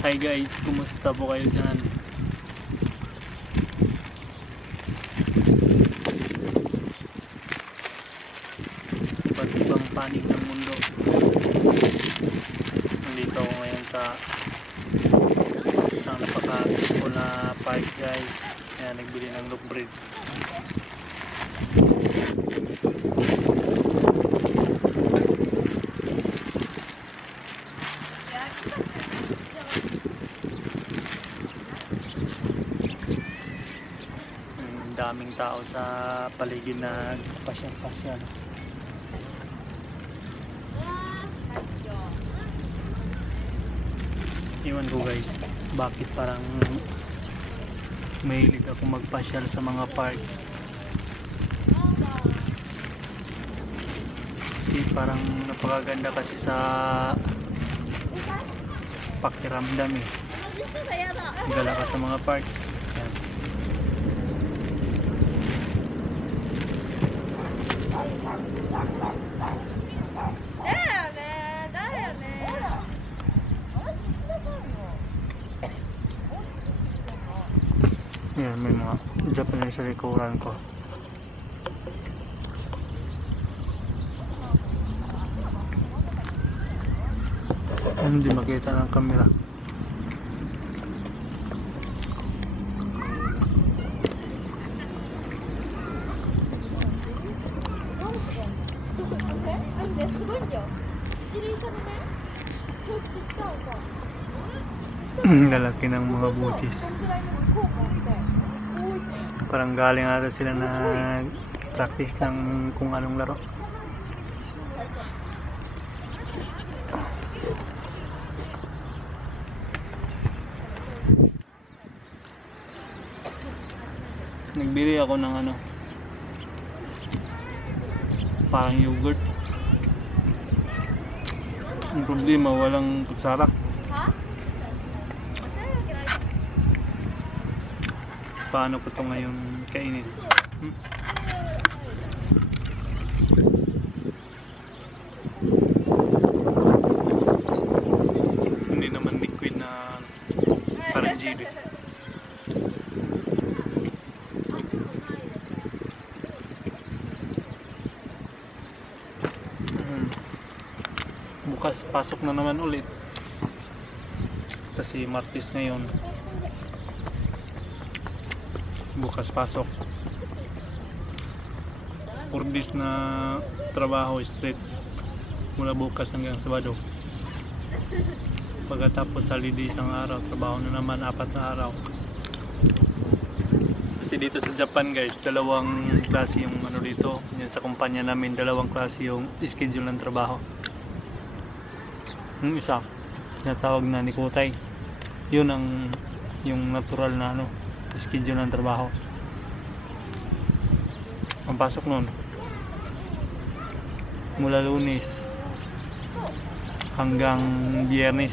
Hi guys, kumusta po kayo dyan? Iba't ibang panig ng mundo. Nandito ako ngayon sa isang napaka-peaceful na park guys. Kaya nagbili ng loop bridge. Daming tao sa paligid na pasyal-pasyal. Iwan ko guys, bakit parang mahilig ako magpasyal sa mga park. Kasi parang napakaganda kasi sa pakiramdam eh. Gala ka sa mga park. Yan. Yan, may mga Japanese sa likuran ko. Hindi makita ng camera. Lalaki ng mga busis. Parang galing ata sila na practice ng kung anong laro. Nagbili ako ng ano, parang yogurt. Ang problema, walang kutsara. Paano ko ito ngayon kainin? Hindi naman liquid na parang GB. Bukas pasok na naman ulit kasi Martes ngayon. Bukas pasok. 4 days na trabaho straight mula bukas hanggang Sabado. Pagkatapos holiday isang araw, trabaho na naman 4 na araw. Kasi dito sa Japan guys, dalawang klase yung ano dito. Yan sa kumpanya namin, dalawang klase yung schedule ng trabaho. Yung isa, tinatawag na Nikotay. Yun ang yung natural na ano, schedule ng trabaho. Ang pasok nun mula Lunes hanggang Biyernes.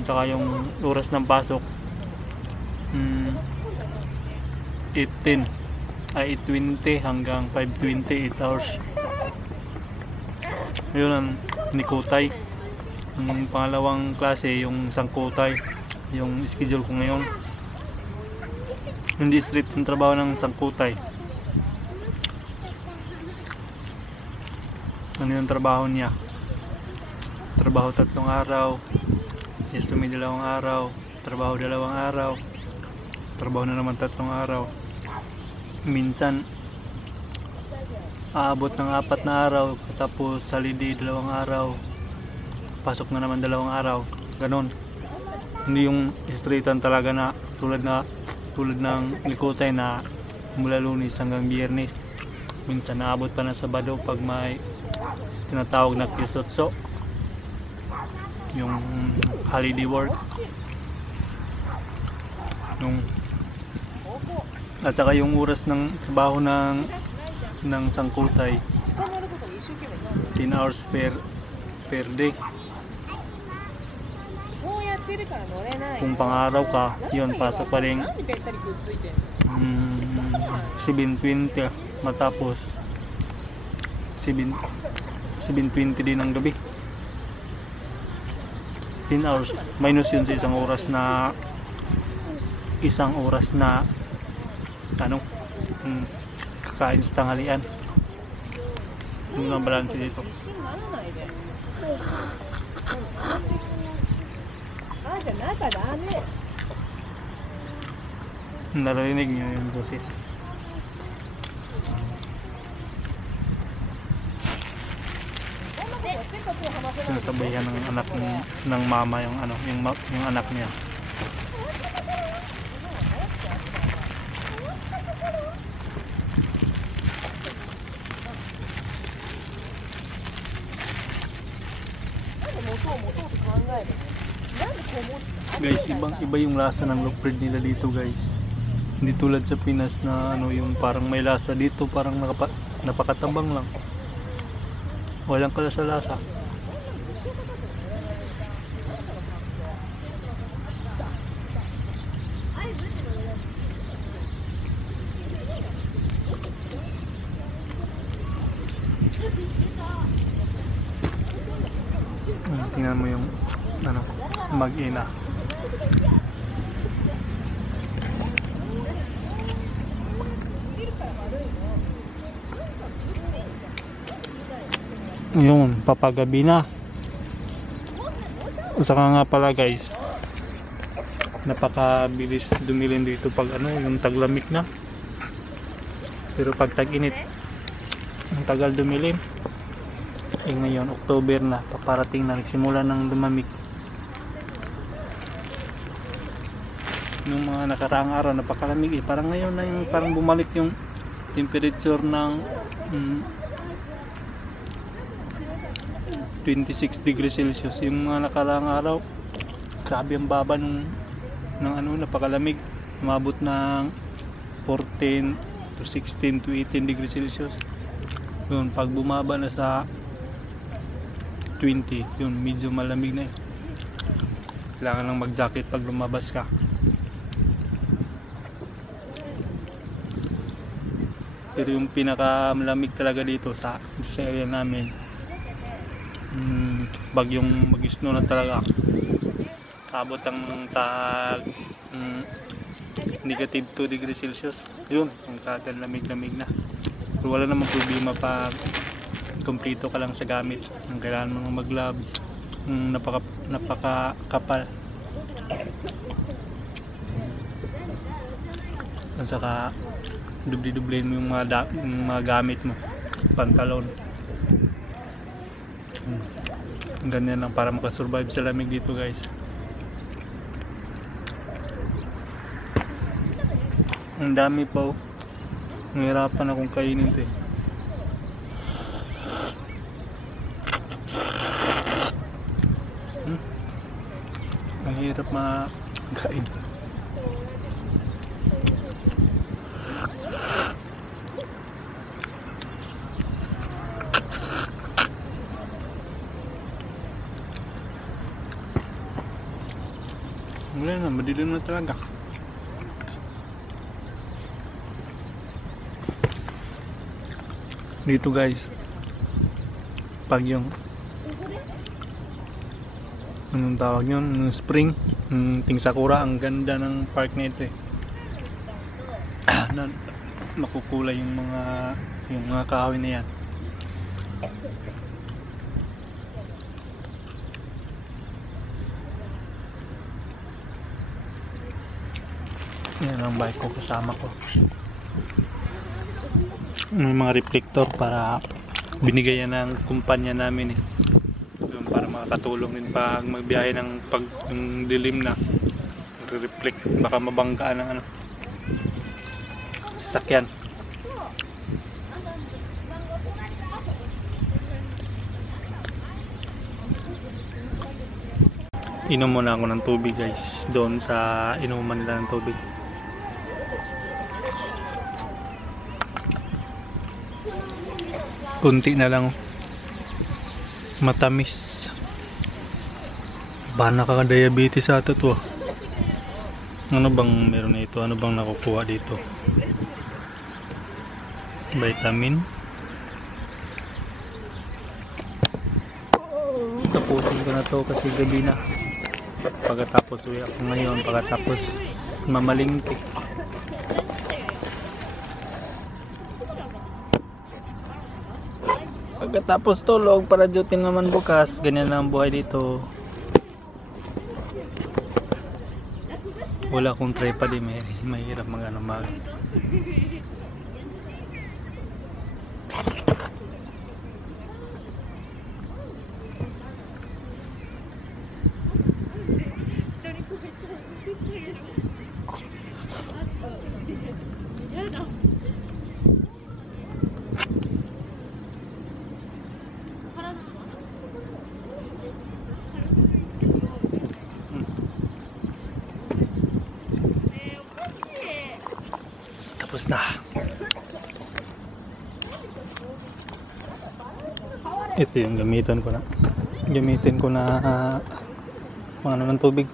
At saka yung oras ng pasok 8:20 hanggang 5:20, 8 hours. Yun ang Nikotay. Ang pangalawang klase yung Sangkotay, yung schedule ko ngayon. Hindi straight ang trabaho ng Sangkotay. Ano yung trabaho niya? Trabaho 3 araw, isumi 2 araw, trabaho 2 araw, trabaho na naman 3 araw. Minsan aabot ng 4 na araw, tapos holiday 2 araw, pasok na naman 2 araw. Ganon. Hindi yung straightan talaga na tulad ng Nikotay na mula Lunes hanggang Biyernes. Minsan naabot pa na Sabado pag may tinatawag na kisotso, yung holiday work. At saka yung oras ng trabaho ng Sangkotay 10 hours per day. Kung pang-araw ka, yun, pasok pa rin 7:20, matapos 7:20 din ng gabi. 16 hours. Minus yun sa isang oras na ano, kakain sa tanghalian. Yun ang balance dito. Narinig nyo yung boses. Sinasabayan ng anak ng mama yung ano, yung anak niya. Guys, iba yung lasa ng loaf bread nila dito, guys. Hindi tulad sa Pinas na ano, yung parang may lasa. Dito parang napakatabang lang. Walang kalasa-lasa. Tingnan mo yung ano, mag-ina. Yun, papagabi na. Saka nga pala guys, napakabilis dumilin dito pag ano, yung taglamig na. Pero pag tag-init, ang tagal dumilin. Ngayon, October na, paparating na, nagsimula ng lumamig. Nung mga nakaraang araw, napakalamig eh. Parang ngayon na yung parang bumalik yung temperature ng 26 degrees Celsius. Yung mga nakaraang araw, grabe ang baba ng ano, napakalamig. Umabot ng 14 to 16 to 18 degrees Celsius. Yun, pag bumaba na sa 20, yun, medyo malamig na eh. Kailangan lang mag-jacket pag lumabas ka. Pero yung pinakamalamig talaga dito sa area namin, bagyong mag-snow na talaga. Abot ang tag negative 2 degrees Celsius. Yun, ang kagal lamig-lamig na. Pero wala namang problema pag kompleto ka lang sa gamit. Ang kailangan mo mag-gloves, napaka-kapal. At saka dubli-dublin mo yung mga gamit mo, pantalon. Ganyan lang para makasurvive sa lamig dito, guys. Ang dami pa oh. Nahirapan akong kainin ito eh. Ang hirap makain. Wala na, madilim na talaga. Dito guys, pag yung anong tawag yun, spring, ting sakura, ang ganda ng park na ito eh. Makukulay yung mga kahoy na yan. Yan ang bike ko, kasama ko. May mga reflector para binigay yan ng kumpanya namin eh. Para makakatulong din pag magbiyahe ng pag yung dilim na, reflect, baka mabanggaan ng ano, sasakyan. Inom muna ako ng tubig guys, doon sa inuman nila ng tubig. Kunti na lang, matamis. Ba nakaka-diabetes ata to. Ano bang meron na ito? Ano bang nakukuha dito? Vitamin. Tapusin ko na to kasi gabi na. Pagkatapos uwi ako ngayon, pagkatapos mamalingki. Pagkatapos tulog para duty naman bukas. Ganyan lang ang buhay dito. Wala akong tripod, mahirap mag. Tapos na. Ito yung gamitin ko na ano ng tubig.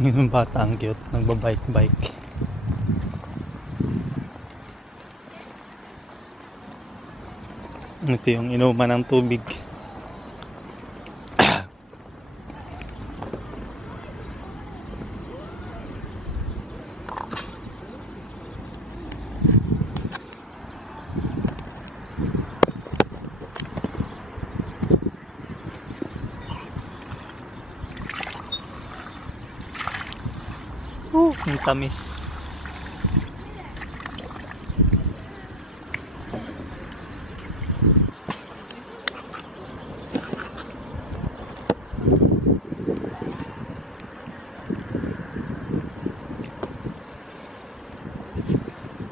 Yung bata ang cute, nagbabike. Ito yung inuman ng tubig. Ang tamis.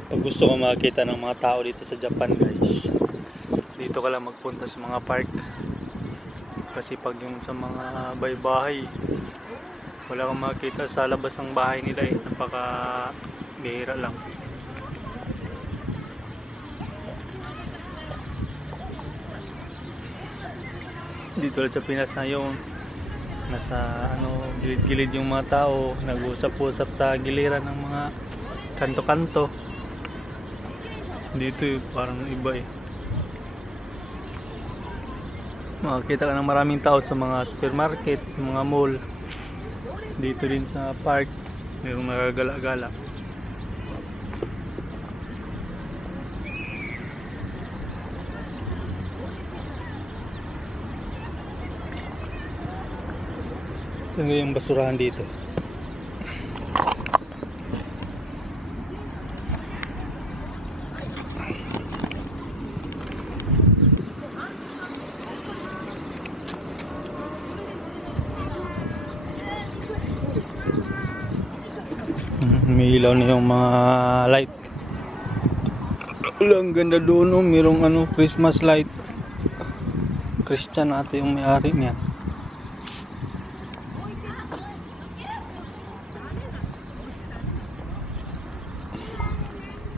Pag gusto ko makakita ng mga tao dito sa Japan, guys, dito ka lang magpunta sa mga park. Kasi pag yung sa mga bahay-bahay, wala kang makikita sa labas ng bahay nila, napaka bihira lang. Dito lang sa Pinas na yung nasa gilid-gilid yung mga tao, nag-usap-usap sa giliran ng mga kanto-kanto. Dito parang iba makikita ka ng maraming tao sa mga supermarket, sa mga mall. Dito din sa park mayroong nagagala-gala. Ito yung basurahan dito. May ilaw na yung mga light. Ang ganda doon, mayroong Christmas light. Christian ate yung may-ari niya.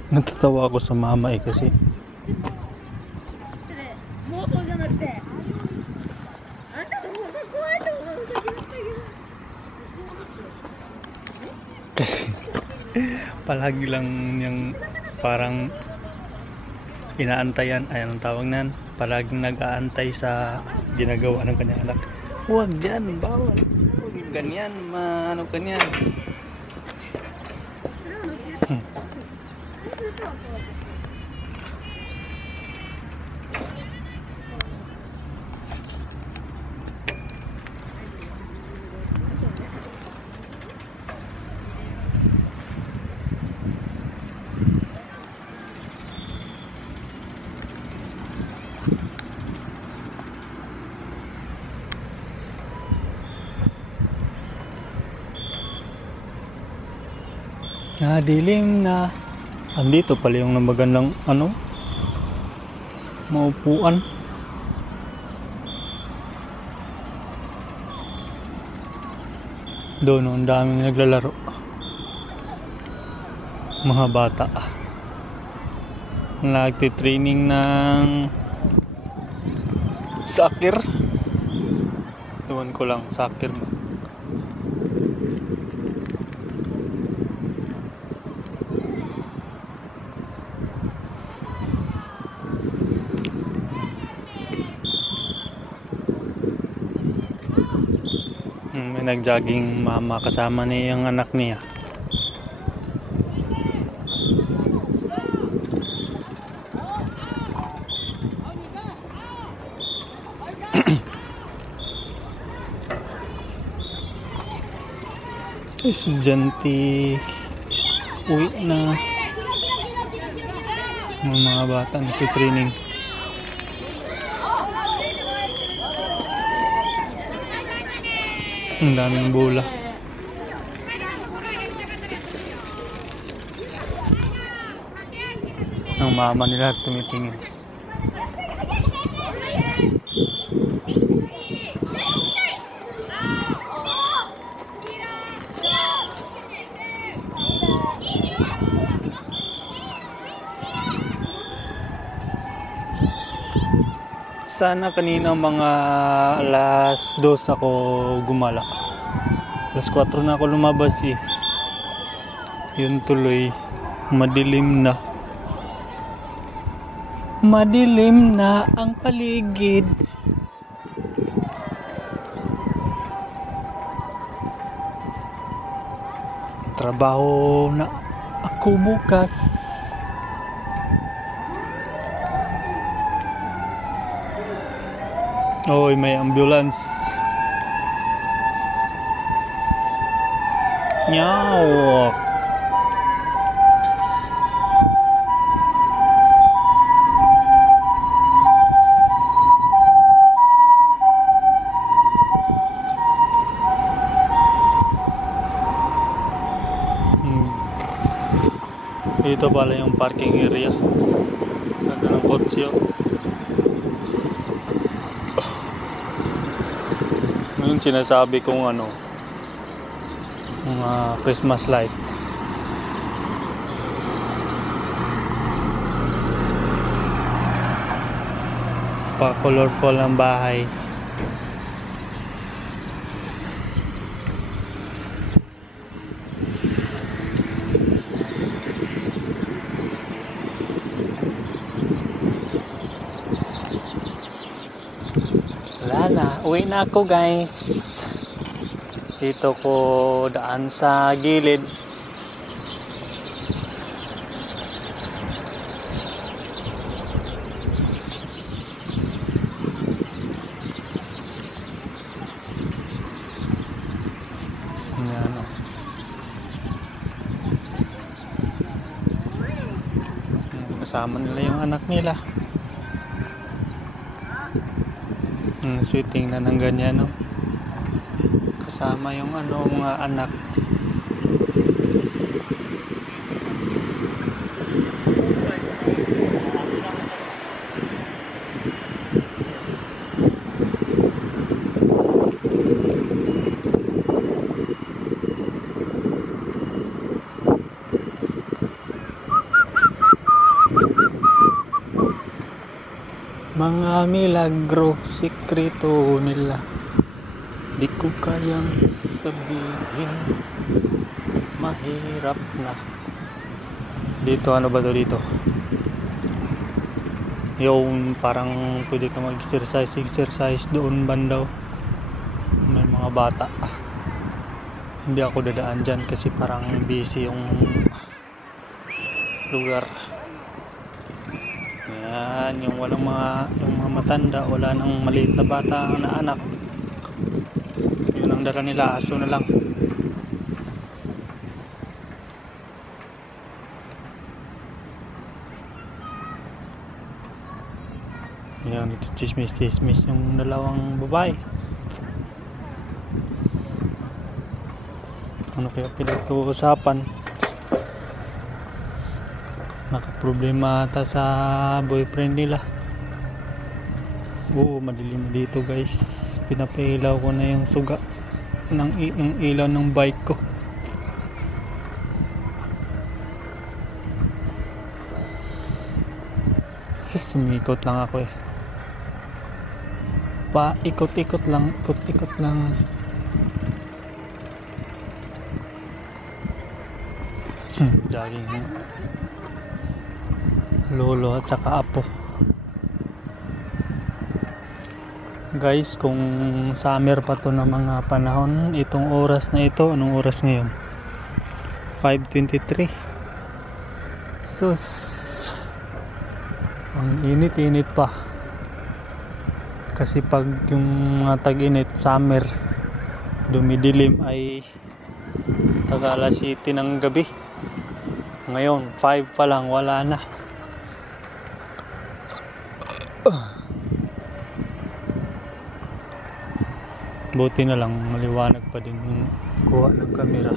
Natatawa ako sa mama kasi palagi lang yung parang inaantayan, ay anong tawag nan, palaging nag-aantay sa ginagawa ng kanyang anak. Huwag dyan, bawal, huwag ganyan, ano kanyan. Dilim na. Andito pala yung magandang maupuan. Doon ang daming naglalaro. Mga bata. Nagtitraining ng soccer. Iwan ko lang, soccer mo. May nag-jogging mama kasama niya yung anak niya. Estudyante uwi na, mga bata nagtitraining. Ang daming bola. Ang mama nila tumitingin. Sana kanina mga alas 2 ako gumala. Alas 4 na ako lumabas eh. Yun tuloy, madilim na. Madilim na ang paligid. Trabaho na ako bukas. Oy, may ambulance. Nyawak. Ito pala yung parking area. Ganda ng kotse. Yung sinasabi kong ano, mga Christmas light. Pa-colorful ang bahay. Wala na, uwi na ako guys. Dito ko daan sa gilid. Yan o. Kasama nila yung anak nila. Sweeting na ng ganyan, no? Kasama yung ano, mga anak. Mga milagro, sikreto nila, di ko kayang sabihin, mahirap na. Dito, ano ba to dito? Yung parang pwede ka mag-exercise doon bandaw. May mga bata. Hindi ako dadaan dyan kasi parang busy yung lugar. Yan, yung walang yung mga matanda, wala nang maliit na bata na anak. Yun ang dala nila, aso na lang. Yan, chismis yung dalawang babae. Ano kaya pinag-uusapan? Nakaproblema ata sa boyfriend nila. Oo, madilim dito guys. Pinapailaw ko na yung suga ng yung ilaw ng bike ko. Kasi sumikot lang ako eh. Ikot-ikot lang. Jogging lolo at saka apo. Guys, kung summer pa to ng mga panahon, itong oras na ito, anong oras ngayon? 5:23. Sus, ang init-init pa. Kasi pag yung mga tag-init, summer, dumidilim ay taga alas 7 ng gabi. Ngayon, 5 pa lang, wala na. Buti na lang maliwanag pa din yung kuha ng camera.